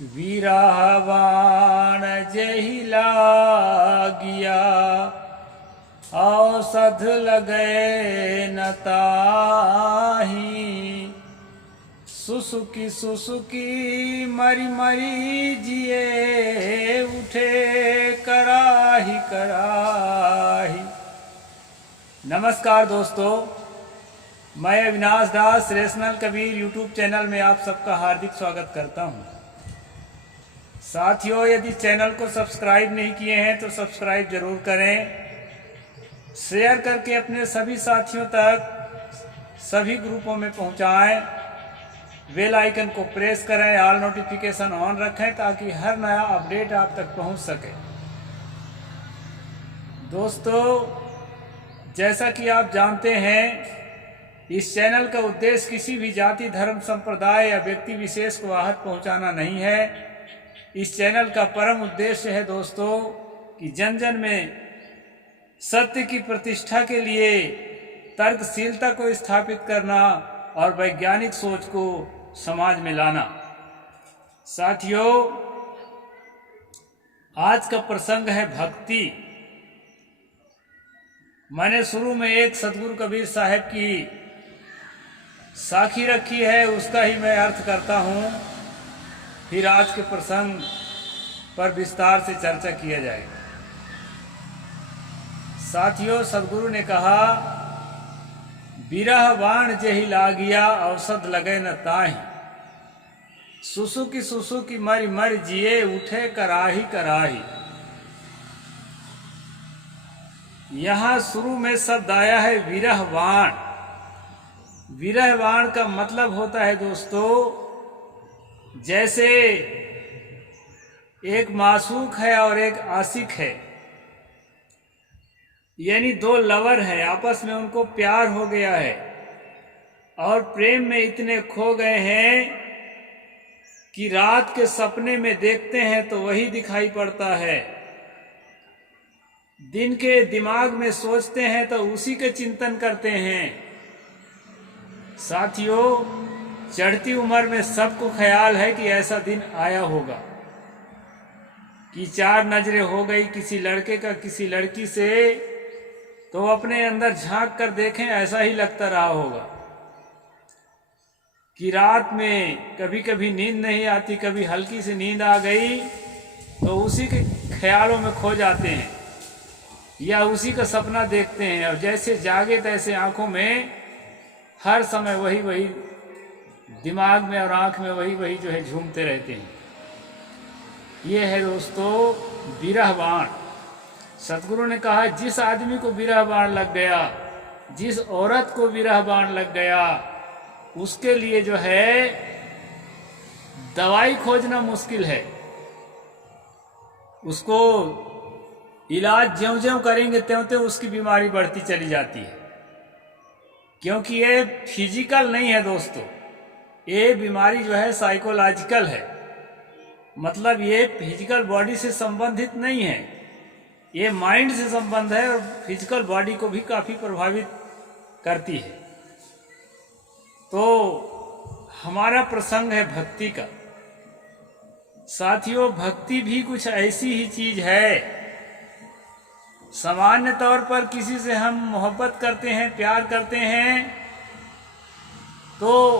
विरहवाण जेहि लागिया, औषध लगे न ताहि। सुसुकी सुसुकी मरी मरी जिए, उठे कराही कराही। नमस्कार दोस्तों, मैं अविनाश दास रेशनल कबीर यूट्यूब चैनल में आप सबका हार्दिक स्वागत करता हूं। साथियों, यदि चैनल को सब्सक्राइब नहीं किए हैं तो सब्सक्राइब जरूर करें, शेयर करके अपने सभी साथियों तक सभी ग्रुपों में पहुंचाएं, बेल आइकन को प्रेस करें, ऑल नोटिफिकेशन ऑन रखें ताकि हर नया अपडेट आप तक पहुंच सके। दोस्तों, जैसा कि आप जानते हैं, इस चैनल का उद्देश्य किसी भी जाति, धर्म, संप्रदाय या व्यक्ति विशेष को आहत पहुंचाना नहीं है। इस चैनल का परम उद्देश्य है दोस्तों कि जन जन में सत्य की प्रतिष्ठा के लिए तर्कशीलता को स्थापित करना और वैज्ञानिक सोच को समाज में लाना। साथियों, आज का प्रसंग है भक्ति। मैंने शुरू में एक सतगुरु कबीर साहब की साखी रखी है, उसका ही मैं अर्थ करता हूँ, फिर आज के प्रसंग पर विस्तार से चर्चा किया जाएगा। साथियों, सदगुरु ने कहा, बिरह बाण जेहि लागिया, औषध लगे न ताहि। सुसुकी सुसुकी मरि मरि जिए, उठे कराही कराही। यहां शुरू में शब्द आया है विरह बाण। विरह बाण का मतलब होता है दोस्तों, जैसे एक मासूक है और एक आशिक है, यानी दो लवर हैं, आपस में उनको प्यार हो गया है और प्रेम में इतने खो गए हैं कि रात के सपने में देखते हैं तो वही दिखाई पड़ता है, दिन के दिमाग में सोचते हैं तो उसी के चिंतन करते हैं। साथियों, चढ़ती उम्र में सबको ख्याल है कि ऐसा दिन आया होगा कि चार नजरें हो गई किसी लड़के का किसी लड़की से, तो अपने अंदर झांक कर देखें, ऐसा ही लगता रहा होगा कि रात में कभी कभी नींद नहीं आती, कभी हल्की सी नींद आ गई तो उसी के ख्यालों में खो जाते हैं या उसी का सपना देखते हैं, और जैसे जागे तैसे आंखों में हर समय वही वही दिमाग में और आंख में वही वही जो है झूमते रहते हैं। ये है दोस्तों बिरह बाण। सतगुरु ने कहा, जिस आदमी को बिरह बाण लग गया, जिस औरत को बिरह बाण लग गया, उसके लिए जो है दवाई खोजना मुश्किल है। उसको इलाज ज्यों ज्यों करेंगे त्यों त्यों उसकी बीमारी बढ़ती चली जाती है, क्योंकि ये फिजिकल नहीं है दोस्तों, ये बीमारी जो है साइकोलॉजिकल है। मतलब ये फिजिकल बॉडी से संबंधित नहीं है, ये माइंड से संबंध है और फिजिकल बॉडी को भी काफी प्रभावित करती है। तो हमारा प्रसंग है भक्ति का। साथियों, भक्ति भी कुछ ऐसी ही चीज है। सामान्य तौर पर किसी से हम मोहब्बत करते हैं, प्यार करते हैं, तो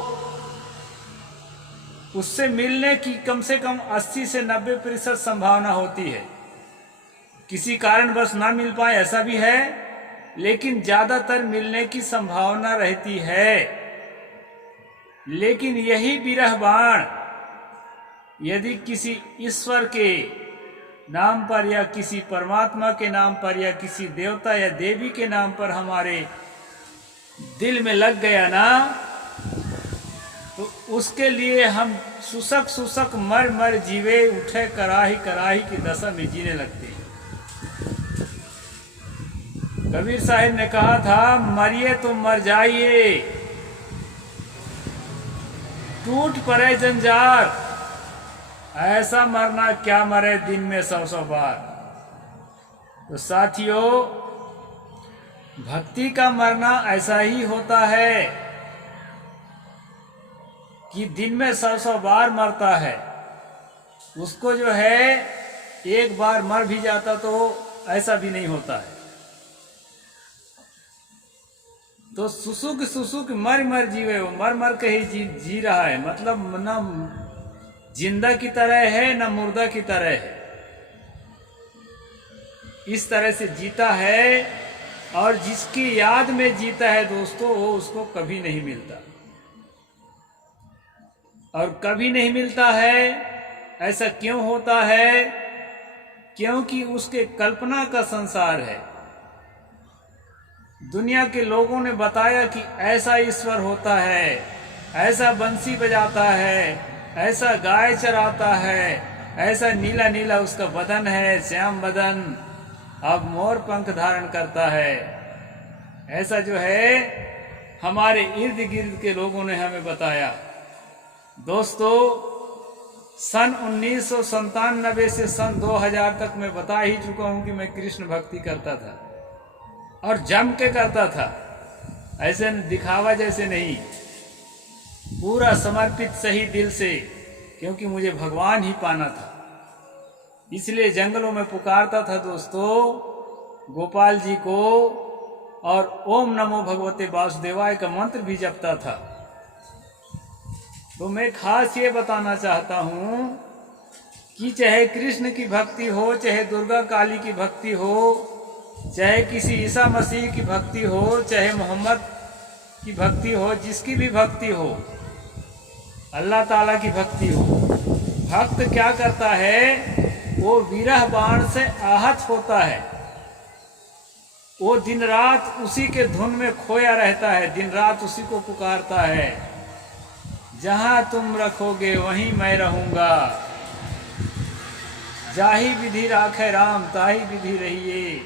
उससे मिलने की कम से कम 80 से 90% संभावना होती है। किसी कारणवश ना मिल पाए ऐसा भी है, लेकिन ज्यादातर मिलने की संभावना रहती है। लेकिन यही बिरह बाण यदि किसी ईश्वर के नाम पर या किसी परमात्मा के नाम पर या किसी देवता या देवी के नाम पर हमारे दिल में लग गया ना, तो उसके लिए हम सुसक सुसक मर मर जीवे, उठे कराही कराही की दशा में जीने लगते हैं। कबीर साहिब ने कहा था, मरिए तो मर जाइए, टूट पड़े जंजार, ऐसा मरना क्या मरे दिन में 100 बार। तो साथियों, भक्ति का मरना ऐसा ही होता है कि दिन में 100 बार मरता है। उसको जो है एक बार मर भी जाता तो ऐसा भी नहीं होता है। तो सुसुक मर मर जीवे, वो मर मर के ही जी रहा है, मतलब न जिंदा की तरह है न मुर्दा की तरह है, इस तरह से जीता है। और जिसकी याद में जीता है दोस्तों, वो उसको कभी नहीं मिलता, और कभी नहीं मिलता है। ऐसा क्यों होता है? क्योंकि उसके कल्पना का संसार है। दुनिया के लोगों ने बताया कि ऐसा ईश्वर होता है, ऐसा बंसी बजाता है, ऐसा गाय चराता है, ऐसा नीला नीला उसका बदन है, श्याम बदन, अब मोर पंख धारण करता है। ऐसा जो है हमारे इर्द गिर्द के लोगों ने हमें बताया। दोस्तों, सन 1997 से सन 2000 तक मैं बता ही चुका हूं कि मैं कृष्ण भक्ति करता था, और जम के करता था, ऐसे दिखावा जैसे नहीं, पूरा समर्पित सही दिल से, क्योंकि मुझे भगवान ही पाना था। इसलिए जंगलों में पुकारता था दोस्तों गोपाल जी को, और ओम नमो भगवते वासुदेवाय का मंत्र भी जपता था। तो मैं खास ये बताना चाहता हूँ कि चाहे कृष्ण की भक्ति हो, चाहे दुर्गा काली की भक्ति हो, चाहे किसी ईसा मसीह की भक्ति हो, चाहे मोहम्मद की भक्ति हो, जिसकी भी भक्ति हो, अल्लाह ताला की भक्ति हो, भक्त क्या करता है? वो विरह बाण से आहत होता है। वो दिन रात उसी के धुन में खोया रहता है, दिन रात उसी को पुकारता है। जहां तुम रखोगे वहीं मैं रहूंगा, जाही विधि राखे राम ताही विधि रहिए।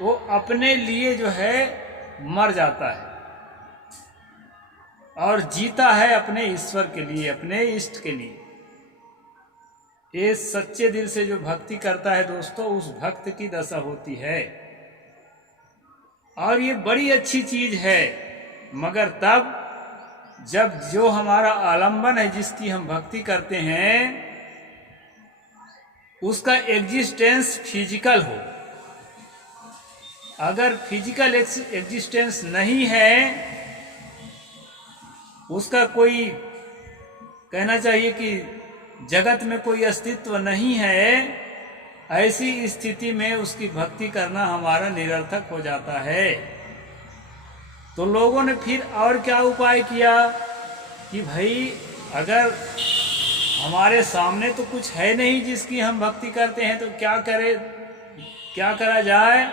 वो अपने लिए जो है मर जाता है और जीता है अपने ईश्वर के लिए, अपने इष्ट के लिए। ये सच्चे दिल से जो भक्ति करता है दोस्तों, उस भक्त की दशा होती है। और ये बड़ी अच्छी चीज है, मगर तब जब जो हमारा आलंबन है, जिसकी हम भक्ति करते हैं, उसका एग्जिस्टेंस फिजिकल हो। अगर फिजिकल एग्जिस्टेंस नहीं है, उसका कोई, कहना चाहिए कि जगत में कोई अस्तित्व नहीं है, ऐसी स्थिति में उसकी भक्ति करना हमारा निरर्थक हो जाता है। तो लोगों ने फिर और क्या उपाय किया कि भाई अगर हमारे सामने तो कुछ है नहीं जिसकी हम भक्ति करते हैं, तो क्या करें, क्या करा जाए?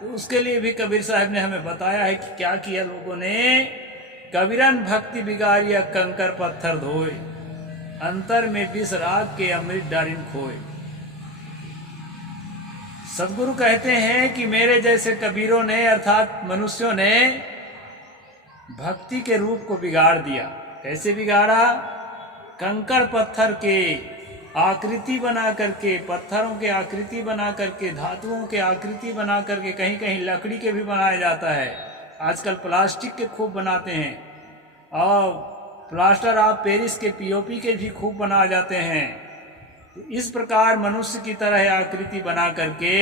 तो उसके लिए भी कबीर साहब ने हमें बताया है कि क्या किया लोगों ने। कबीरन भक्ति बिगाड़िया कंकर पत्थर धोए, अंतर में विष राग के अमृत डारिन खोए। सदगुरु कहते हैं कि मेरे जैसे कबीरों ने, अर्थात मनुष्यों ने, भक्ति के रूप को बिगाड़ दिया। कैसे बिगाड़ा? कंकड़ पत्थर के आकृति बना करके, पत्थरों के आकृति बना करके, धातुओं के आकृति बना करके, कहीं कहीं लकड़ी के भी बनाया जाता है, आजकल प्लास्टिक के खूब बनाते हैं, और प्लास्टर ऑफ पेरिस के पीओपी के भी खूब बना जाते हैं। तो इस प्रकार मनुष्य की तरह आकृति बना करके,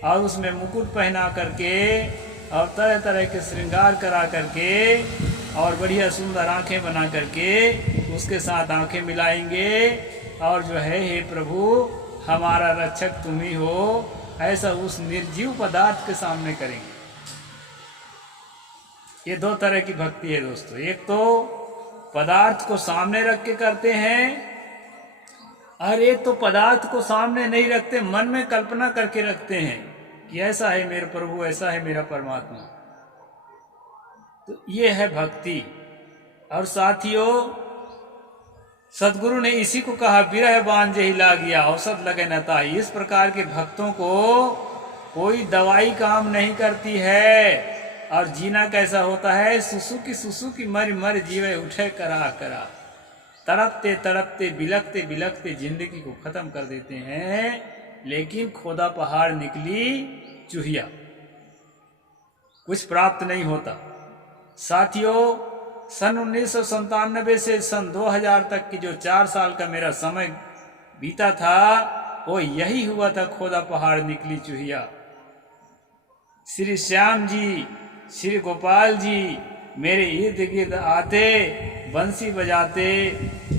और उसमें मुकुट पहना करके, और तरह तरह के श्रृंगार करा करके, और बढ़िया सुंदर आंखें बना करके उसके साथ आंखें मिलाएंगे, और जो है हे प्रभु हमारा रक्षक तुम ही हो, ऐसा उस निर्जीव पदार्थ के सामने करेंगे। ये दो तरह की भक्ति है दोस्तों। एक तो पदार्थ को सामने रख के करते हैं, और एक तो पदार्थ को सामने नहीं रखते, मन में कल्पना करके रखते हैं कि ऐसा है मेरा प्रभु, ऐसा है मेरा परमात्मा। तो ये है भक्ति। और साथियों, सदगुरु ने इसी को कहा, विरह बांध जही लागिया औसत लगे न ताई। इस प्रकार के भक्तों को कोई दवाई काम नहीं करती है। और जीना कैसा होता है? सुसुकी मर मर जीवे उठे करा करा, तड़पते तड़पते बिलखते बिलखते जिंदगी को खत्म कर देते हैं। लेकिन खोदा पहाड़ निकली चूहिया, कुछ प्राप्त नहीं होता। साथियों, सन 1997 से सन 2000 तक की जो 4 साल का मेरा समय बीता था, वो यही हुआ था, खोदा पहाड़ निकली चूहिया। श्री श्याम जी, श्री गोपाल जी मेरे इर्द गिर्द आते, बंसी बजाते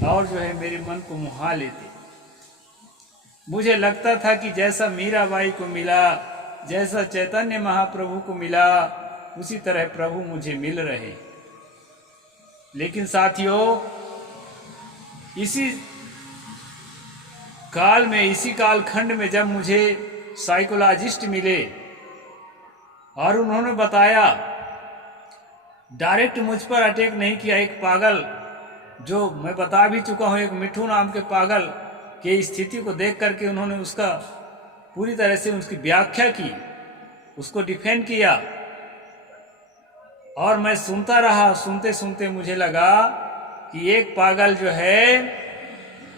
और जो है मेरे मन को मुहा लेते। मुझे लगता था कि जैसा मीराबाई को मिला, जैसा चैतन्य महाप्रभु को मिला, उसी तरह प्रभु मुझे मिल रहे। लेकिन साथियों, इसी काल में, इसी कालखंड में जब मुझे साइकोलॉजिस्ट मिले और उन्होंने बताया, डायरेक्ट मुझ पर अटैक नहीं किया, एक पागल, जो मैं बता भी चुका हूं, एक मिठू नाम के पागल की स्थिति को देख करके उन्होंने उसका पूरी तरह से उसकी व्याख्या की, उसको डिफेंड किया और मैं सुनता रहा। सुनते सुनते मुझे लगा कि एक पागल जो है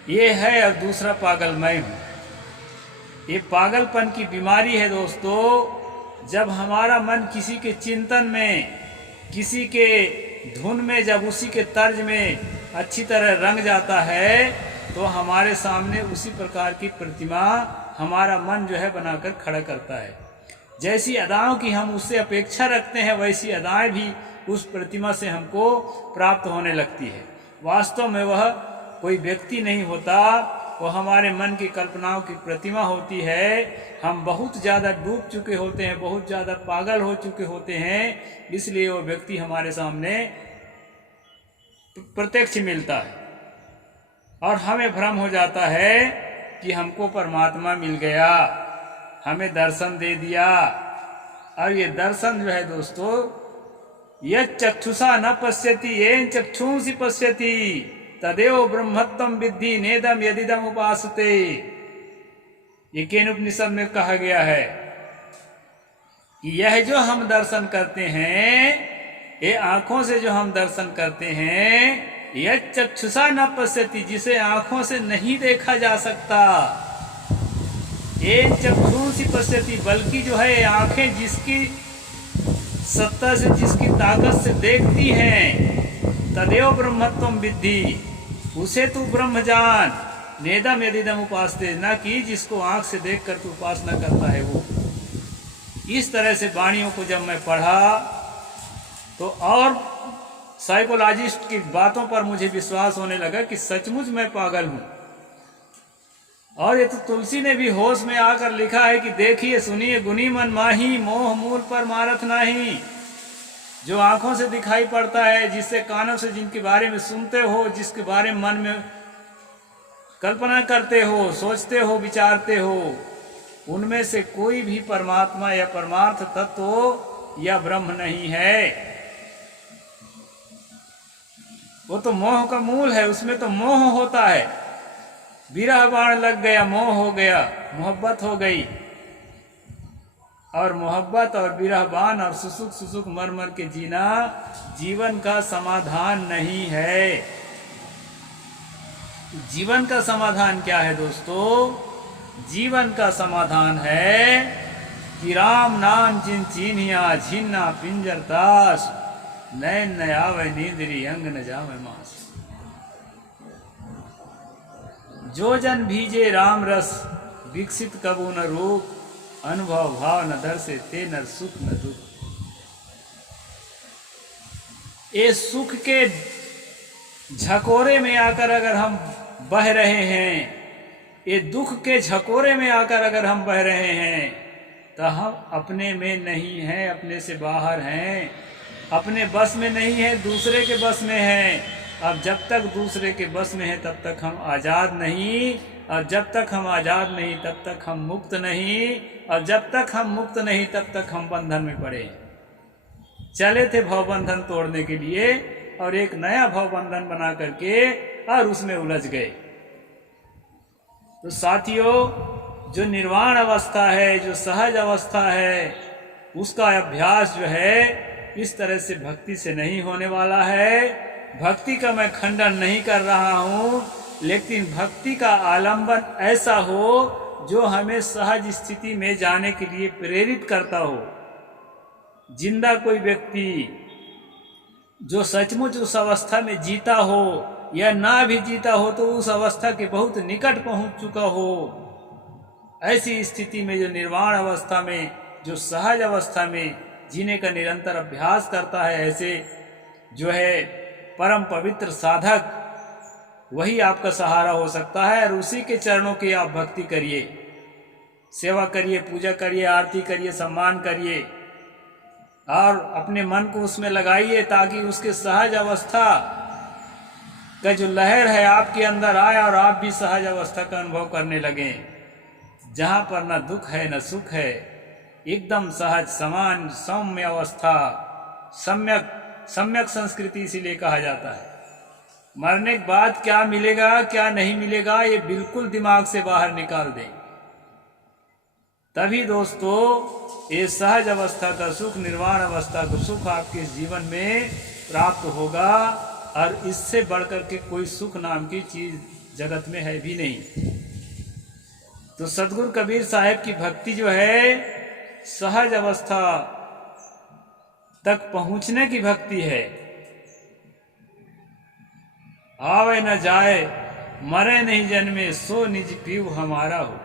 ये है और दूसरा पागल मैं हूं। ये पागलपन की बीमारी है दोस्तों। जब हमारा मन किसी के चिंतन में, किसी के धुन में, जब उसी के तर्ज में अच्छी तरह रंग जाता है, तो हमारे सामने उसी प्रकार की प्रतिमा हमारा मन जो है बनाकर खड़ा करता है। जैसी अदाओं की हम उससे अपेक्षा रखते हैं, वैसी अदाएं भी उस प्रतिमा से हमको प्राप्त होने लगती है। वास्तव में वह कोई व्यक्ति नहीं होता, वो हमारे मन की कल्पनाओं की प्रतिमा होती है। हम बहुत ज़्यादा डूब चुके होते हैं, बहुत ज़्यादा पागल हो चुके होते हैं, इसलिए वो व्यक्ति हमारे सामने प्रत्यक्ष मिलता है और हमें भ्रम हो जाता है कि हमको परमात्मा मिल गया, हमें दर्शन दे दिया। और ये दर्शन जो है दोस्तों, यह चक्षुषा न पश्यति येन चक्षुंसि पश्यति तदेव ब्रह्मत्वम विद्धि नेदम यदिदम उपासते। ये केन उपनिषद में कहा गया है कि यह जो हम दर्शन करते हैं, ये आंखों से जो हम दर्शन करते हैं, यह चक्षुषा न पश्यति, जिसे आंखों से नहीं देखा जा सकता, ये चक्षुंसि पश्यति, बल्कि जो है आंखें जिसकी सत्ता से, जिसकी ताकत से देखती हैं, तदेव ब्रह्मत्वम विद्धि, उसे तू ब्रह्म जान, नेदम यदिदम उपासते, न कि जिसको आंख से देख कर तू उपासना करता है वो। इस तरह से वाणियों को जब मैं पढ़ा तो और साइकोलॉजिस्ट की बातों पर मुझे विश्वास होने लगा कि सचमुच मैं पागल हूं। और ये तो तुलसी ने भी होश में आकर लिखा है कि देखिए सुनिए गुनी मन माही, मोह मूल पर मारथ नाही। जो आंखों से दिखाई पड़ता है, जिससे कानों से जिनके बारे में सुनते हो, जिसके बारे में मन में कल्पना करते हो, सोचते हो, विचारते हो, उनमें से कोई भी परमात्मा या परमार्थ तत्व या ब्रह्म नहीं है। वो तो मोह का मूल है, उसमें तो मोह होता है। विरह बाण लग गया, मोह हो गया, मोहब्बत हो गई। और मोहब्बत और विरह बाण और सुसुक सुसुक मर मर के जीना जीवन का समाधान नहीं है। जीवन का समाधान क्या है दोस्तों? जीवन का समाधान है कि राम नाम जिन चीनिया झिन्ना पिंजर दास, नैन न आवे नींदरी अंग न जावे मास। जो जन भीजे राम रस, विकसित कबू न रूप, अनुभव भाव न दर से ते न सुख न दुख। ये सुख के झकोरे में आकर अगर हम बह रहे हैं, ये दुख के झकोरे में आकर अगर हम बह रहे हैं, तो हम अपने में नहीं हैं, अपने से बाहर हैं, अपने बस में नहीं है, दूसरे के बस में हैं। अब जब तक दूसरे के बस में है तब तक हम आज़ाद नहीं, और जब तक हम आज़ाद नहीं तब तक हम मुक्त नहीं, और जब तक हम मुक्त नहीं तब तक हम बंधन में पड़े। चले थे भवबंधन तोड़ने के लिए और एक नया भवबंधन बना करके और उसमें उलझ गए। तो साथियों, जो निर्वाण अवस्था है, जो सहज अवस्था है, उसका अभ्यास जो है इस तरह से भक्ति से नहीं होने वाला है। भक्ति का मैं खंडन नहीं कर रहा हूँ, लेकिन भक्ति का आलंबन ऐसा हो जो हमें सहज स्थिति में जाने के लिए प्रेरित करता हो। जिंदा कोई व्यक्ति जो सचमुच उस अवस्था में जीता हो या ना भी जीता हो तो उस अवस्था के बहुत निकट पहुंच चुका हो, ऐसी स्थिति में जो निर्वाण अवस्था में, जो सहज अवस्था में जीने का निरंतर अभ्यास करता है, ऐसे जो है परम पवित्र साधक, वही आपका सहारा हो सकता है। और उसी के चरणों की आप भक्ति करिए, सेवा करिए, पूजा करिए, आरती करिए, सम्मान करिए और अपने मन को उसमें लगाइए ताकि उसके सहज अवस्था का जो लहर है आपके अंदर आए और आप भी सहज अवस्था का अनुभव करने लगें, जहाँ पर न दुख है न सुख है, एकदम सहज समान सौम्य अवस्था, सम्यक संस्कृति इसीलिए कहा जाता है। मरने के बाद क्या मिलेगा क्या नहीं मिलेगा ये बिल्कुल दिमाग से बाहर निकाल दें, तभी दोस्तों ये सहज अवस्था का सुख, निर्वाण अवस्था का सुख आपके जीवन में प्राप्त होगा। और इससे बढ़कर के कोई सुख नाम की चीज जगत में है भी नहीं। तो सदगुरु कबीर साहब की भक्ति जो है सहज अवस्था तक पहुंचने की भक्ति है। आवे न जाए मरे नहीं जन्मे सो निज पीऊ हमारा हो।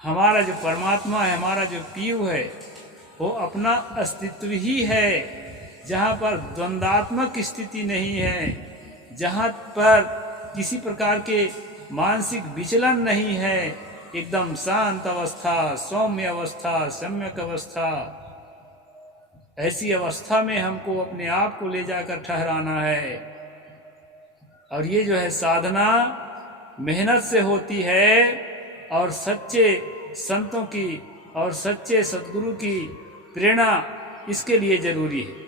हमारा जो परमात्मा है, हमारा जो पीऊ है, वो अपना अस्तित्व ही है जहाँ पर द्वंद्वात्मक स्थिति नहीं है, जहाँ पर किसी प्रकार के मानसिक विचलन नहीं है, एकदम शांत अवस्था, सौम्य अवस्था, सम्यक अवस्था। ऐसी अवस्था में हमको अपने आप को ले जाकर ठहराना है। और ये जो है साधना मेहनत से होती है और सच्चे संतों की और सच्चे सद्गुरु की प्रेरणा इसके लिए जरूरी है।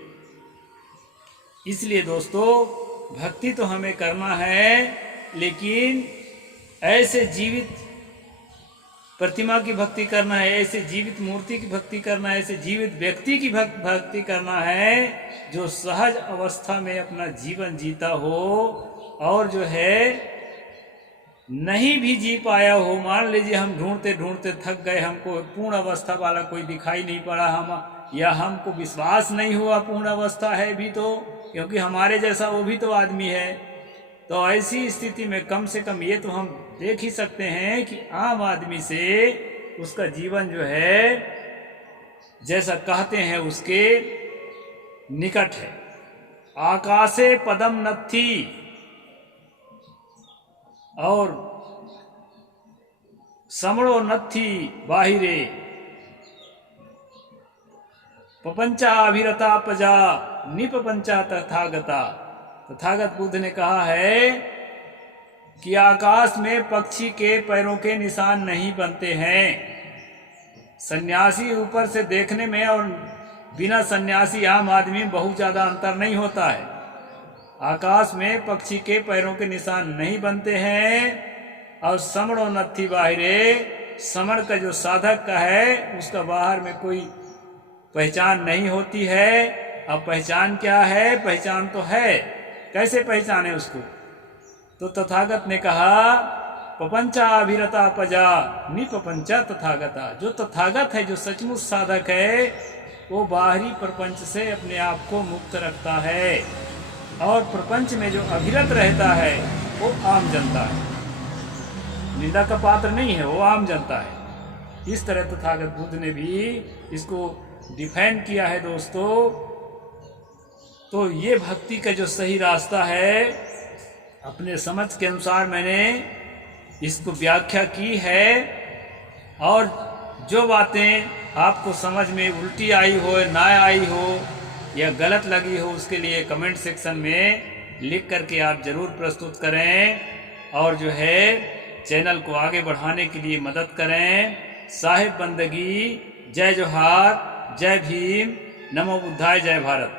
इसलिए दोस्तों भक्ति तो हमें करना है, लेकिन ऐसे जीवित प्रतिमा की भक्ति करना है, ऐसे जीवित मूर्ति की भक्ति करना है, ऐसे जीवित व्यक्ति की भक्ति करना है जो सहज अवस्था में अपना जीवन जीता हो और जो है नहीं भी जी पाया हो। मान लीजिए हम ढूंढते ढूंढते थक गए, हमको पूर्ण अवस्था वाला कोई दिखाई नहीं पड़ा, हम या हमको विश्वास नहीं हुआ पूर्ण अवस्था है भी तो, क्योंकि हमारे जैसा वो भी तो आदमी है। तो ऐसी स्थिति में कम से कम ये तो हम देख ही सकते हैं कि आम आदमी से उसका जीवन जो है जैसा कहते हैं उसके निकट है। आकाशे पदम नत्थी और समड़ो नत्थी बाहिरे पपंचा अभिरता पजा निपपंचा तथागता। तथागत बुद्ध ने कहा है कि आकाश में पक्षी के पैरों के निशान नहीं बनते हैं। सन्यासी ऊपर से देखने में और बिना सन्यासी आम आदमी में बहुत ज्यादा अंतर नहीं होता है। आकाश में पक्षी के पैरों के निशान नहीं बनते हैं। और समणो नत्थी बाहिरे, समण का जो साधक का है उसका बाहर में कोई पहचान नहीं होती है। अब पहचान क्या है? पहचान तो है, कैसे पहचाने उसको? तो तथागत ने कहा पपंचा अभिरता पजा निपपंचा तथागता। जो तथागत है, जो सचमुच साधक है, वो बाहरी प्रपंच से अपने आप को मुक्त रखता है और प्रपंच में जो अभिरत रहता है वो आम जनता है, निंदा का पात्र नहीं है, वो आम जनता है। इस तरह तथागत बुद्ध ने भी इसको डिफाइन किया है दोस्तों। तो ये भक्ति का जो सही रास्ता है, अपने समझ के अनुसार मैंने इसको व्याख्या की है। और जो बातें आपको समझ में उल्टी आई हो, ना आई हो या गलत लगी हो, उसके लिए कमेंट सेक्शन में लिख करके आप जरूर प्रस्तुत करें और जो है चैनल को आगे बढ़ाने के लिए मदद करें। साहिब बंदगी। जय जोहार, जय भीम, नमो बुद्धाय, जय भारत।